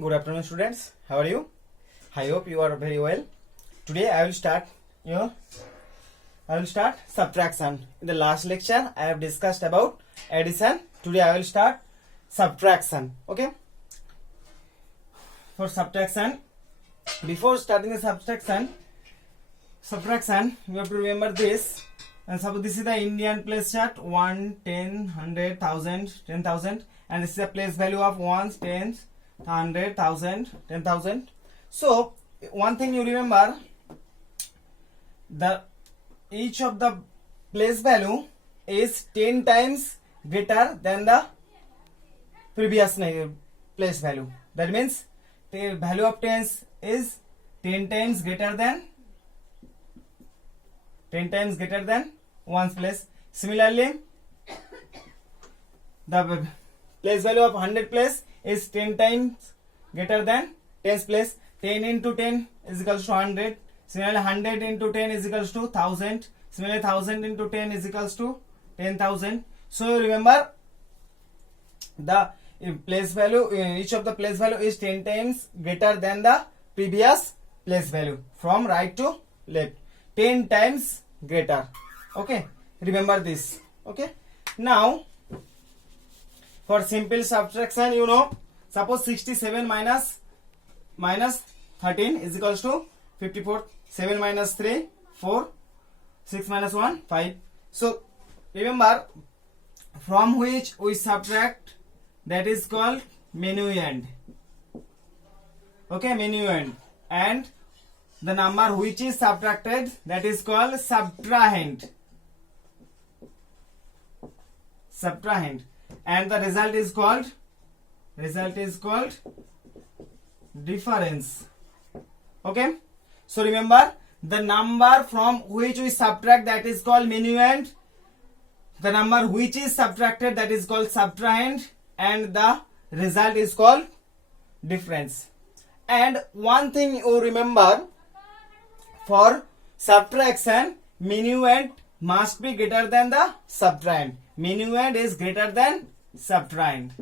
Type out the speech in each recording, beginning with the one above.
Good afternoon, students. How are you? I hope you are very well. Today I will start subtraction. In the last lecture I have discussed about addition. Today I will start subtraction. Okay. For subtraction, before starting the subtraction, you have to remember this. And suppose this is the Indian place chart: 1, 10, 100, 1000, 10,000, and this is the place value of 1, 10, 100, 1000, 10,000. So one thing you remember, each of the place value is 10 times greater than the previous place value. That means the value of tens is 10 times greater than 1's place. Similarly, the place value of 100 place is 10 times greater than 10's place. 10 into 10 is equals to 100. Similarly, 100 into 10 is equals to 1000. Similarly, 1000 into 10 is equals to 10,000. So remember, the place value, each of the place value is 10 times greater than the previous place value, from right to left. 10 times greater. Okay, remember this. Okay, now for simple subtraction, suppose 67 minus 13 is equals to 54. 7 minus 3, 4. 6 minus 1, 5. So remember, from which we subtract, that is called minuend. Okay, minuend. And the number which is subtracted, that is called subtrahend. And the result is called difference. Okay, so remember, the number from which we subtract, that is called minuend. The number which is subtracted, that is called subtrahend, and the result is called difference. And one thing you remember, for subtraction, minuend must be greater than the subtrahend. Minuend is greater than subtrahend.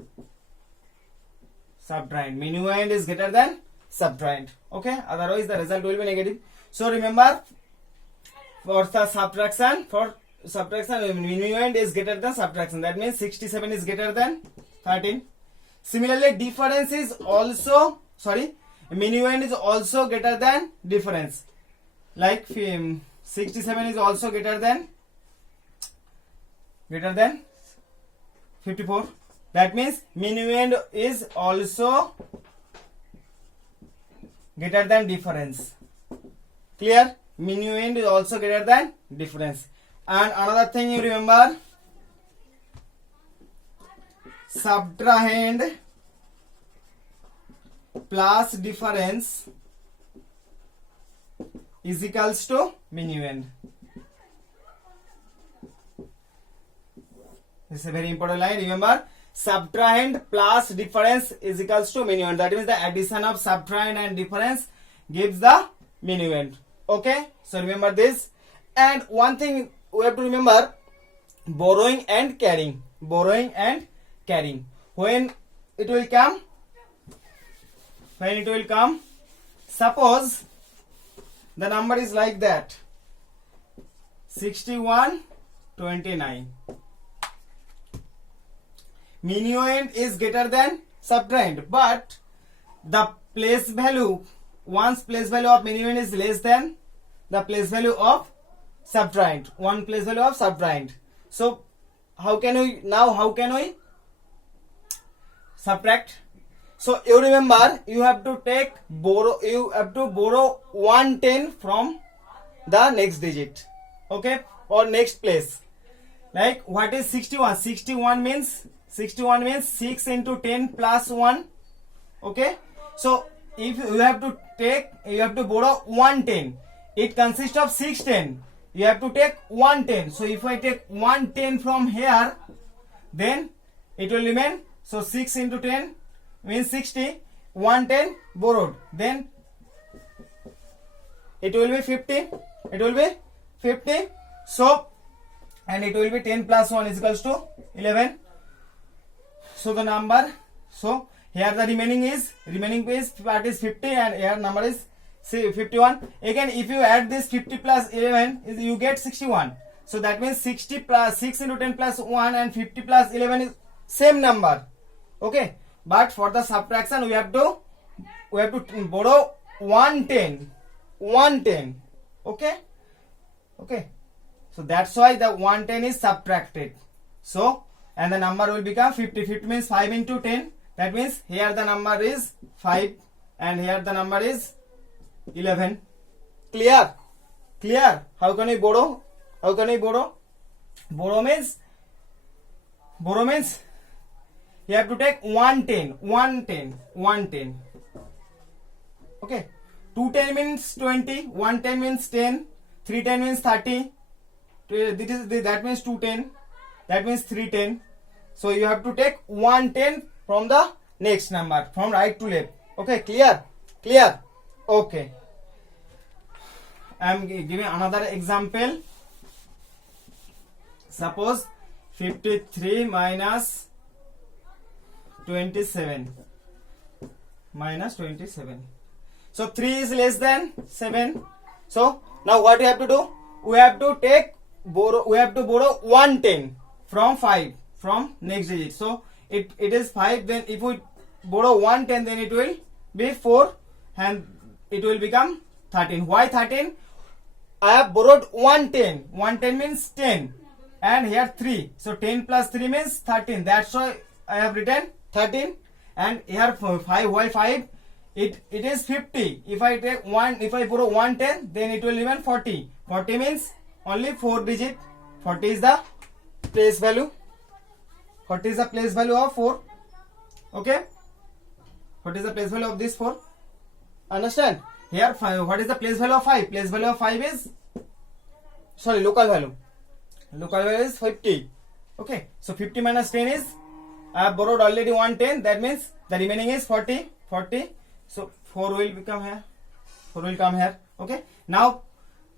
Minuend is greater than subtrahend. Okay, otherwise the result will be negative. So remember, for the subtraction, minuend is greater than subtraction. That means 67 is greater than 13. Similarly, difference is also, minuend is also greater than difference. Like 67 is also greater than 54. That means minuend is also greater than difference. Clear? Minuend is also greater than difference. And another thing you remember, subtrahend plus difference is equals to minuend. This is a very important line. Remember, subtrahend plus difference is equals to minuend. That means the addition of subtrahend and difference gives the minuend. Okay, so remember this. And one thing we have to remember, borrowing and carrying. When it will come, suppose the number is like that: 61, 29. Minuend is greater than subtrahend, but the place value, one's place value of minuend is less than the place value of subtrahend. One place value of subtrahend. So how can we subtract? So you remember, you have to borrow 110 from the next digit. Okay, or next place. Like, what is 61? 61 means 6 into 10 plus 1. Okay, so if you have to borrow 110. It consists of 610. You have to take 110. So if I take 110 from here, then it will remain. So 6 into 10 means 60. 110 borrowed. Then it will be 50. So, and it will be 10 plus 1 is equals to 11. So the number, so here the remaining part is 50 and here number is 51. Again if you add this 50 plus 11 you get 61. So that means 60 plus 6 into 10 plus 1 and 50 plus 11 is same number. Okay, but for the subtraction we have to borrow 110. Okay, so that's why the 110 is subtracted. So and the number will become 50. 50 means 5 into 10. That means here the number is 5 and here the number is 11. Clear? How can we borrow? Borrow means you have to take 110. Okay, 210 means 20, 110 means 10, 310 means 30. That means 210. That means 310. So you have to take 110 from the next number, from right to left. Okay, clear? Okay. I am giving another example. Suppose 53 minus 27. So 3 is less than 7. So now what we have to do? We have to borrow 110 from 5, from next digit. So it is 5. Then if we borrow 110, then it will be 4 and it will become 13. Why 13? I have borrowed 110. 110 means 10 and here 3. So 10 plus 3 means 13. That's why I have written 13. And here 5. Why 5? It is 50. If I borrow 110, then it will remain 40. 40 means only 4 digit. 40 is the place value. 40 is the place value of 4. Okay. What is the place value of this 4? Understand? Here 5. What is the place value of 5? Place value of 5 is local value. Local value is 50. Okay. So 50 minus 10 is I have borrowed already 110. That means the remaining is 40. So 4 will become here. 4 will come here. Okay. Now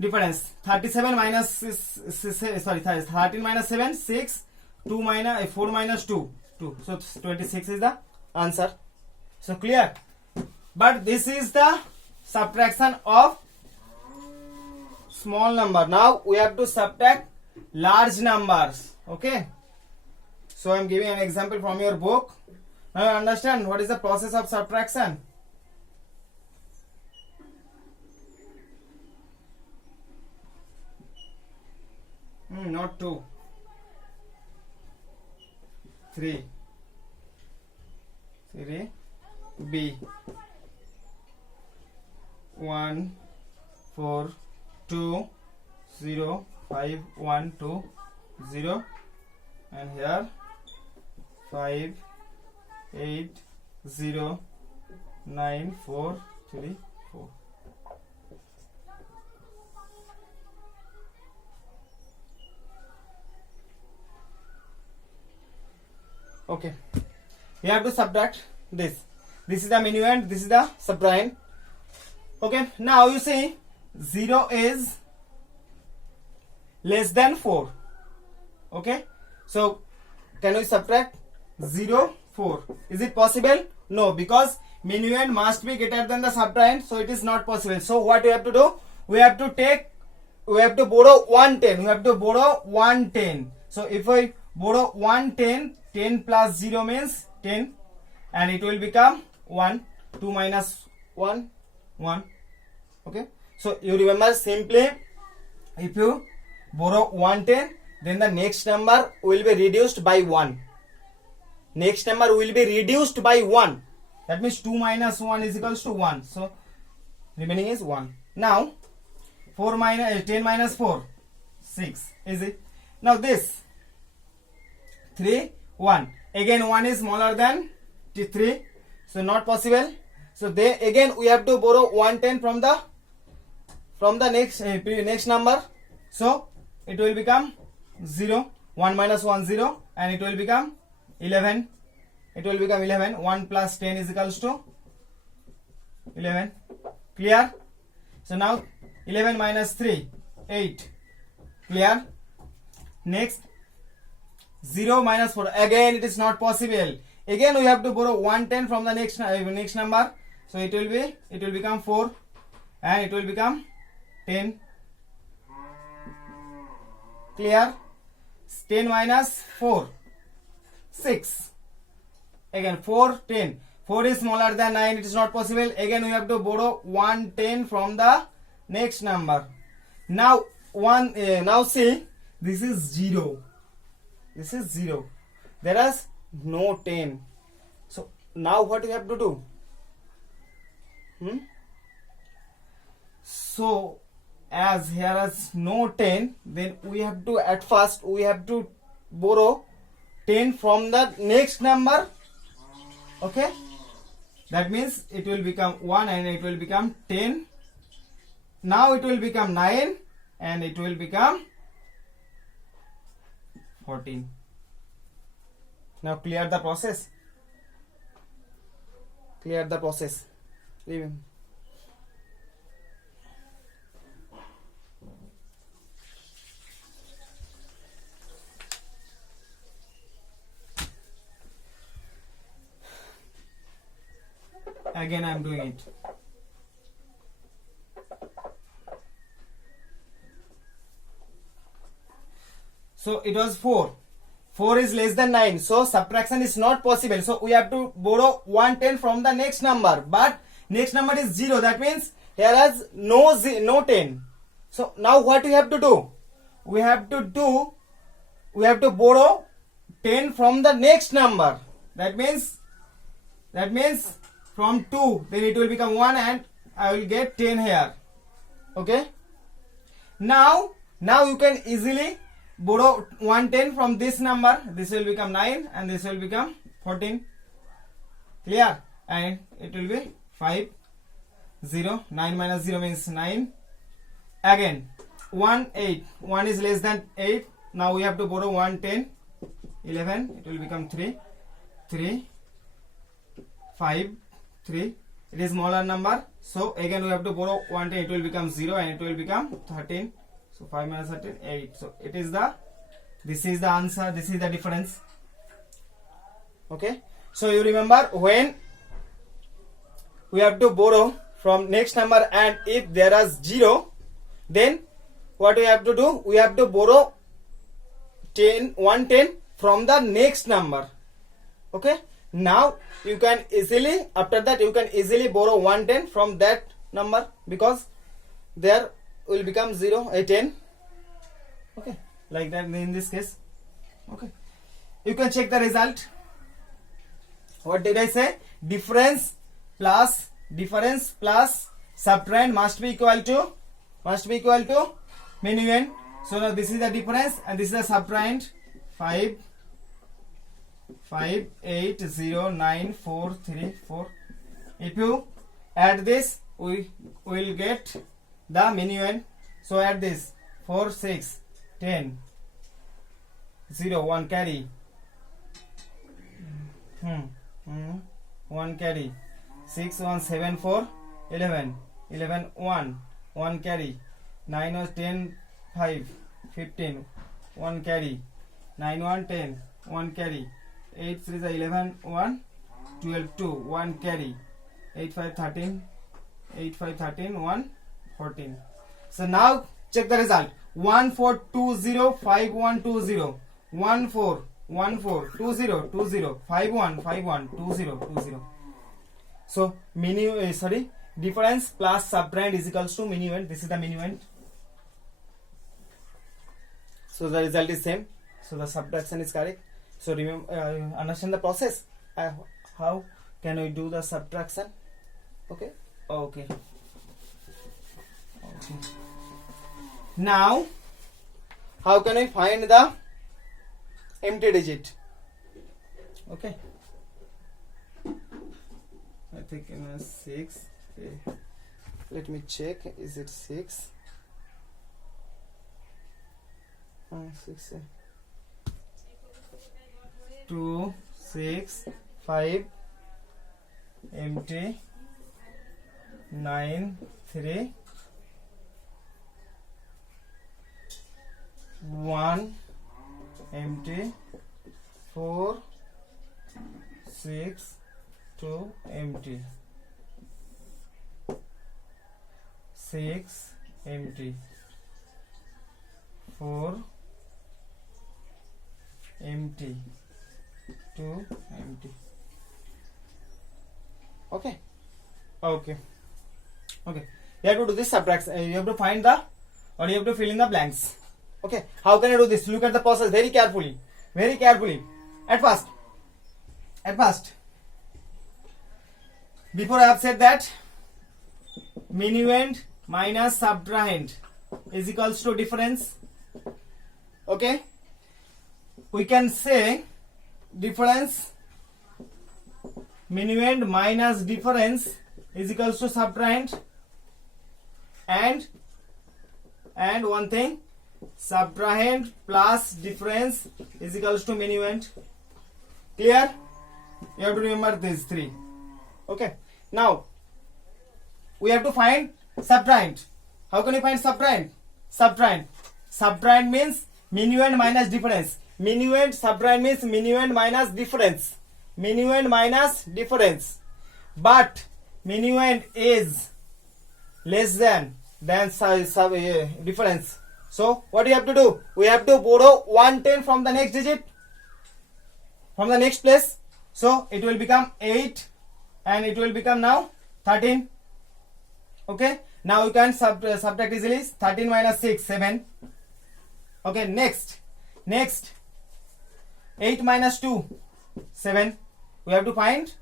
difference. 37 minus 13 minus 7 6. 4 minus 2. So 26 is the answer. So clear? But this is the subtraction of small number. Now we have to subtract large numbers. Okay. So I am giving an example from your book. Now you understand what is the process of subtraction. Not 2. 3. B 1 4 2 0 5 1 2 0 and here 5 8 0 9 4 3 4. Okay, we have to subtract this. This is the minuend, this is the subtrahend. Okay, now you see 0 is less than 4. Okay, so can we subtract 0 4? Is it possible? No, because minuend must be greater than the subtrahend, so it is not possible. So what we have to do? We have to borrow 110. So if I borrow 110, 10 plus 0 means 10 and it will become 1. 2 minus 1 1. Okay, so you remember simply if you borrow 110, then the next number will be reduced by 1. Next number will be reduced by 1. That means 2 minus 1 is equals to 1. So remaining is 1. Now 10 minus 4 6. Is it? Now this 3 1. Again 1 is smaller than 3. So not possible. So then again we have to borrow 110 from the next number. So it will become 0. 1 minus 1 0 and it will become 11. It will become 11. 1 plus 10 is equals to 11. Clear? So now 11 minus 3 8. Clear? Next 0 minus 4. Again it is not possible. again we have to borrow 110 from the next number, so it will become 4 and it will become 10. Clear? 10 minus 4, 6. Again 4, 10. 4 is smaller than 9, it is not possible. Again we have to borrow 110 from the next number. Now now see, this is 0. This is 0. There is no 10. So now what we have to do? So as here is no 10, then we have to, at first we have to borrow 10 from the next number. Okay, that means it will become 1 and it will become 10. Now it will become 9 and it will become 14. Now clear the process. Clear the process. Leave. Again I am doing it. So it was 4. 4 is less than 9. So subtraction is not possible. So we have to borrow 110 from the next number. But next number is 0. That means here is no 10. So now what we have to do? We have to borrow 10 from the next number. That means from 2, then it will become 1 and I will get 10 here. Okay. Now you can easily borrow 110 from this number. This will become 9 and this will become 14. Clear? And it will be 5, 0. 9 minus 0 means 9. Again 1, 8. 1 is less than 8. Now we have to borrow 110. 11. It will become 3, 3, 5, 3. It is smaller number. So again we have to borrow 110. It will become 0 and it will become 13. So 5 minus 13, 8. So it is this is the answer. This is the difference. Okay. So you remember, when we have to borrow from next number and if there is 0, then what we have to do? We have to borrow 110 from the next number. Okay. Now you can easily, after that you can easily borrow 110 from that number, because there will become 10. Okay, like that in this case. Okay, you can check the result. What did I say? Difference plus subtrahend must be equal to minuend. So now this is the difference and this is the subtrahend. 5, 8, 0, 9, 4, 3, 4. If you add this, we will get the minuend. So add this. 4, 6, 10, 0, 1 carry. 1 carry. 6, 1, 7, 4, 11. 11, 1 carry. 9, 1, 10, 5, 15. 1 carry. 9, 1, 10, 1 carry. 8, 3 is 11, 1, 12, 2, 1 carry. 8, 5, 13, 8, 5, 13, 1, 14. So now check the result. 1, 4, 2, 0, 5, 1, 2, 0. 1, 4, 1, 4, 2, 0, 2, 0. 5, 1, 5, 1, 2, 0, 2, 0. So difference plus subtrahend is equals to minuend. This is the minuend. So the result is same. So the subtraction is correct. So remember, understand the process. How can we do the subtraction? Okay. Now, how can we find the empty digit? Okay. I think in 6. Okay. Let me check. Is it 6? 6. 2, 6, 5, empty, 9, 3, 1, empty, 4, 6 2 empty, 6 empty, 4 empty, 2 empty. Okay. You have to do this subtraction. You have to find the, or you have to fill in the blanks. Okay, how can I do this? Look at the process very carefully. At first, before I have said that minuend minus subtrahend is equals to difference. Okay, we can say difference, minuend minus difference is equals to subtrahend, and one thing, subtrahend plus difference is equals to minuend. Clear? You have to remember these three. Okay, now we have to find subtrahend. How can you find subtrahend? Subtrahend means minuend minus difference. Subtrahend means minuend minus difference. But minuend is less than difference. So what do you have to do? We have to borrow 110 from the next digit, from the next place. So it will become 8 and it will become now 13. Okay, now you can subtract easily. 13 minus 6, 7. Okay, next 8 minus 2, 7. We have to find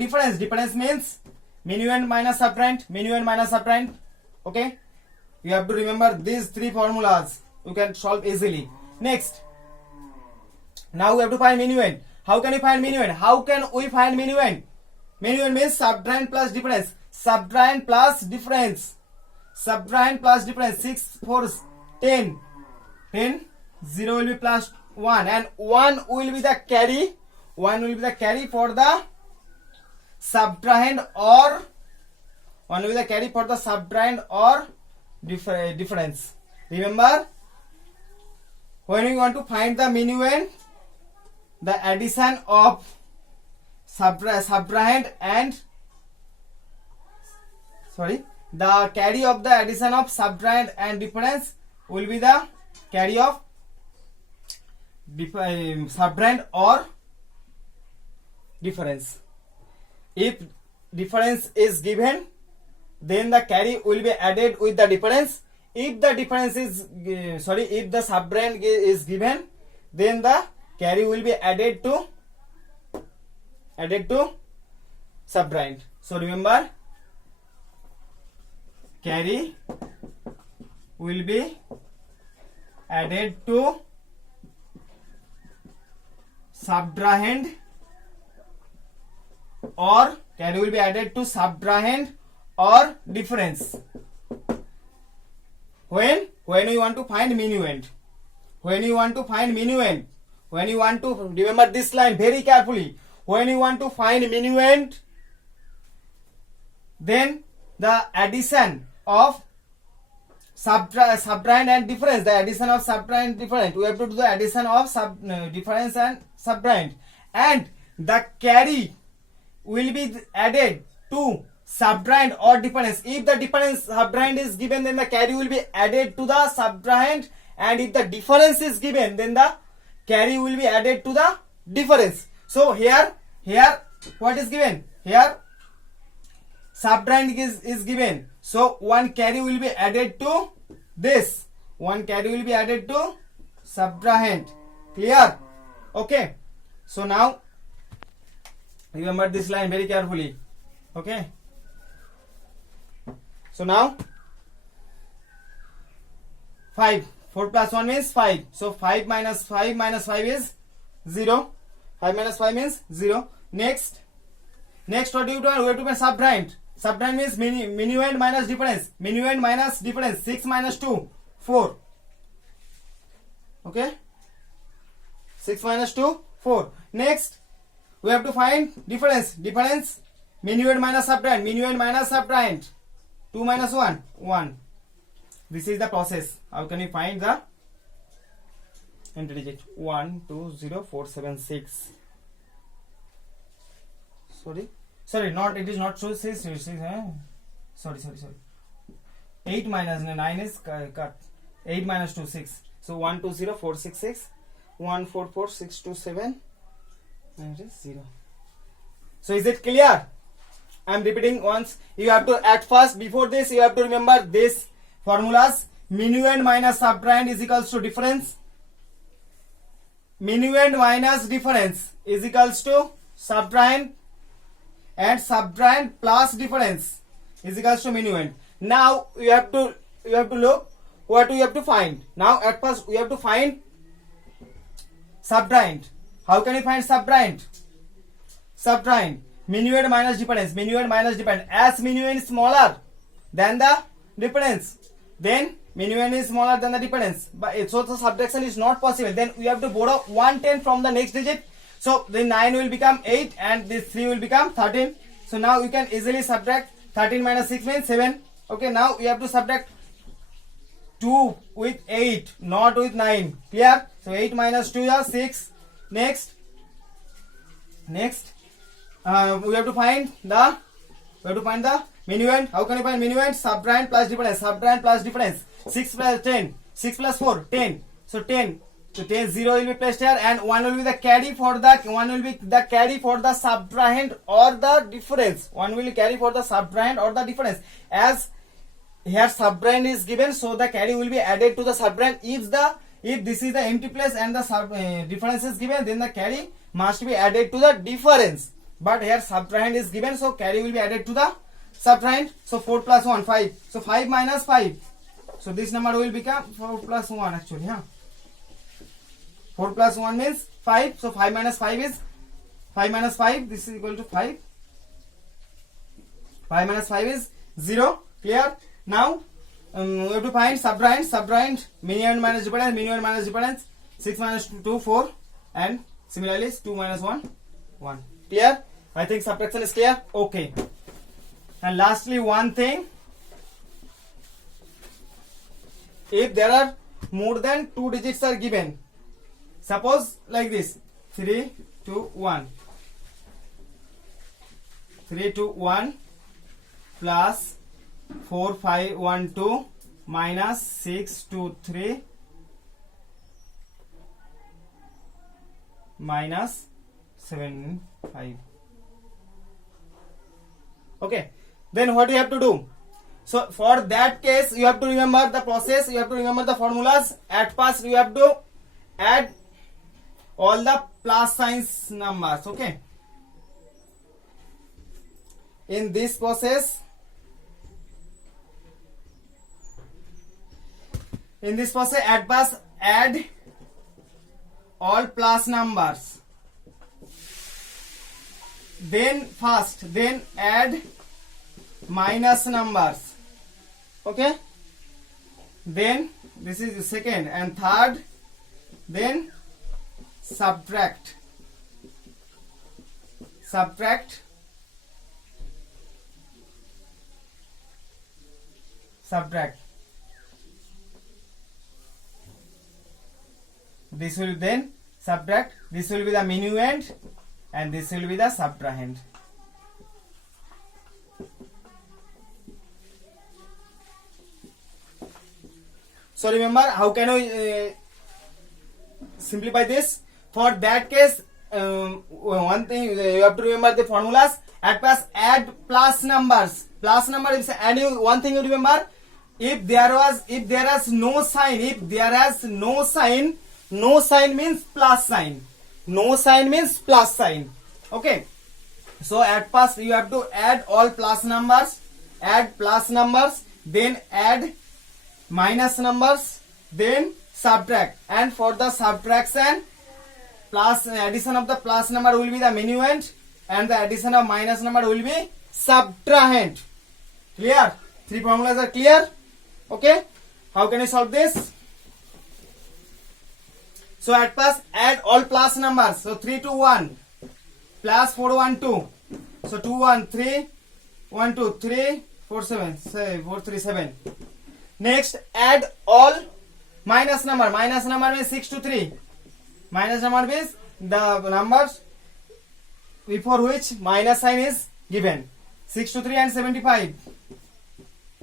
difference. Difference means minuend minus subtrahend. Okay, you have to remember these three formulas. You can solve easily. Next, now we have to find minuend. How can we find minuend? Minuend means subtrahend plus difference. 6 4 10. 0 will be plus 1, and 1 will be the carry. 1 will be the carry for the subtrahend, or 1 will be the carry for the subtrahend or difference. Remember, when we want to find the minuend, the addition of subtrahend and the carry of the addition of subtrahend and difference will be the carry of subtrahend or difference. If difference is given, then the carry will be added with the difference. If the subtrahend is given, then the carry will be added to subtrahend. So remember, carry will be added to subtrahend, or carry will be added to subtrahend or difference when you want to find minuend. When you want to remember this line very carefully. When you want to find minuend, then the addition of subtrahend and difference, we have to do the addition of difference and subtrahend, and the carry will be added to subtrahend or difference. If the difference subtrahend is given, then the carry will be added to the subtrahend, and if the difference is given, then the carry will be added to the difference. So here what is given? Here subtrahend is given. So one carry will be added to this. One carry will be added to subtrahend. Clear? Okay. So now remember this line very carefully. Okay. So now 5. 4 plus 1 means 5. So 5 minus 5 is 0. 5 minus 5 means 0. Next what do you do? We have to find subtrahend. Subtrahend means minuend minus difference. 6 minus 2, 4. Okay. 6 minus 2, 4. Next, we have to find difference. Minuend minus subtrahend. 2 minus 1, 1. This is the process. How can we find the entry digit? 1 2 0 4 7 6. sorry, not, it is not true. Sorry. 8 minus 9 is cut. 8 minus 2, 6. So 1 2 0 4 6 6 1 4 4 6 2 7 and it is 0. So is it clear? I am repeating once. You have to, at first, before this, you have to remember this formulas. Minuend minus subtrahend is equals to difference. Minuend minus difference is equals to subtrahend, and subtrahend plus difference is equals to minuend. Now you have to look what we have to find. Now at first we have to find subtrahend. How can you find subtrahend? Subtrahend minuend minus difference. Minuend minus difference. As minuend is smaller than the difference, then minuend is smaller than the difference. But so the subtraction is not possible. Then we have to borrow 110 from the next digit. So the 9 will become 8 and this 3 will become 13. So now you can easily subtract 13 minus 6 means 7. Okay, now we have to subtract 2 with 8, not with 9. Clear? So 8 minus 2 is 6. Next, we have to find the minuend. How can you find minuend? Subtrahend plus difference. Subtrahend plus difference. 6 plus 10. 6 plus 4, 10. So 10. So 10, 0 will be placed here, and 1 will be the carry for the subtrahend or the difference. 1 will carry for the subtrahend or the difference. As here subtrahend is given, so the carry will be added to the subtrahend. If this is the empty place and the difference is given, then the carry must be added to the difference. But here subtrahend is given, so carry will be added to the subtrahend. So 4 plus 1, 5. So 5 minus 5. So this number will become 4 plus 1 actually. 4 plus 1 means 5. So 5 minus 5 is 5 minus 5. This is equal to 5. 5 minus 5 is 0. Clear? Now we have to find subtrahend. Subtrahend minuend minus difference. Minuend minus difference. 6 minus 2, 4. And similarly 2 minus 1, 1. Clear? I think subtraction is clear. Okay. And lastly, one thing. If there are more than 2 digits are given, suppose like this, 3 2 1. 3 2 1 plus 4 5 1 2 minus 6 2 3 minus 7 5. Okay, then what you have to do? So for that case, you have to remember the process, you have to remember the formulas. At first you have to add all the plus signs numbers. Okay, in this process, at first add all plus numbers, then add minus numbers. Okay, then this is the second, and third, then subtract. This will then subtract. This will be the minuend and this will be the subtrahend. So remember, how can we simplify this? For that case, one thing you have to remember the formulas. At first, add plus numbers. Plus number is adding. One thing you remember: if there is no sign, no sign means plus sign. No sign means plus sign. Okay. So at first you have to add all plus numbers. Add plus numbers, then add minus numbers, then subtract. And for the subtraction, addition of the plus number will be the minuend, and the addition of minus number will be subtrahend. Clear? 3 formulas are clear? Okay. How can you solve this? So at first add all plus numbers. So 3 2 1 plus 4 1 2. So 2 1 3 1 2 3 4 7 4 3 7. Next add all minus number. Minus number means 6 to 3. Minus number means the numbers before which minus sign is given. 6 to 3 and 75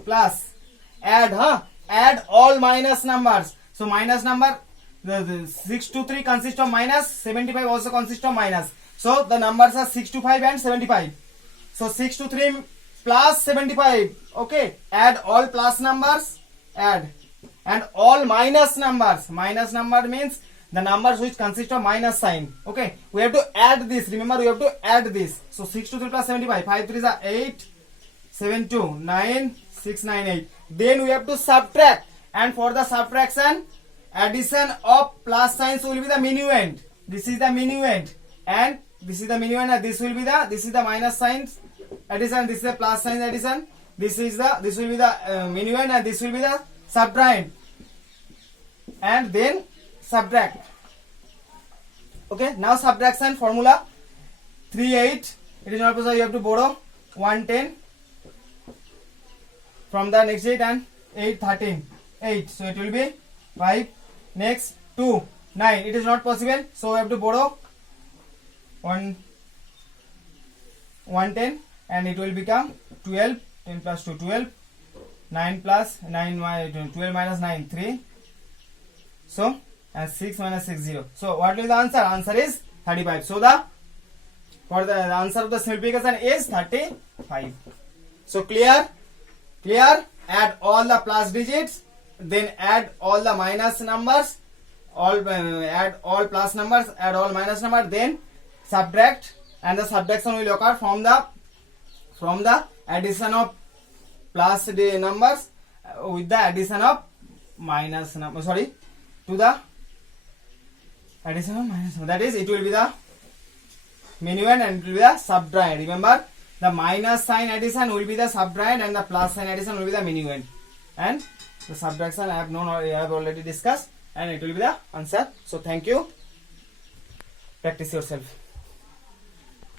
plus add add all minus numbers. So minus number, the 6 to 3 consists of minus, 75 also consists of minus. So the numbers are 6 to 5 and 75. So 6 to 3 plus 75. Okay, add all plus numbers, add, and all minus numbers. Minus number means the numbers which consist of minus sign. Okay, we have to add this. Remember, we have to add this. So 6 to 3 plus 75. 5 3s are 8, 7 2 9, 6 9 8. Then we have to subtract, and for the subtraction, addition of plus signs will be the minuend. This is the minuend, and this is the minuend, and this will be the, this is the minus signs addition, this is the plus sign addition, this will be the minuend, and this will be the subtrahend, and then subtract. Okay, now subtraction formula. 3 8, it is not possible, you have to borrow 110 from the next 8, and 8 13 8, so it will be 5. Next 2 9, it is not possible, so we have to borrow 110, and it will become 12. 10 plus 2 12, 9 plus 9 12 minus 9 3, so and 6 minus 6 0. So what will be the answer? Answer is 35. So the answer of the simplification is 35. So clear? Add all the plus digits, then add all the minus numbers, add all plus numbers, add all minus numbers, then subtract, and the subtraction will occur from the addition of plus numbers with the addition of minus number, to the addition of minus number. That is, it will be the minuend and it will be the subtrahend. Remember, the minus sign addition will be the subtrahend, and the plus sign addition will be the minuend, and the subtraction I have already discussed, and it will be the answer. So thank you. Practice yourself.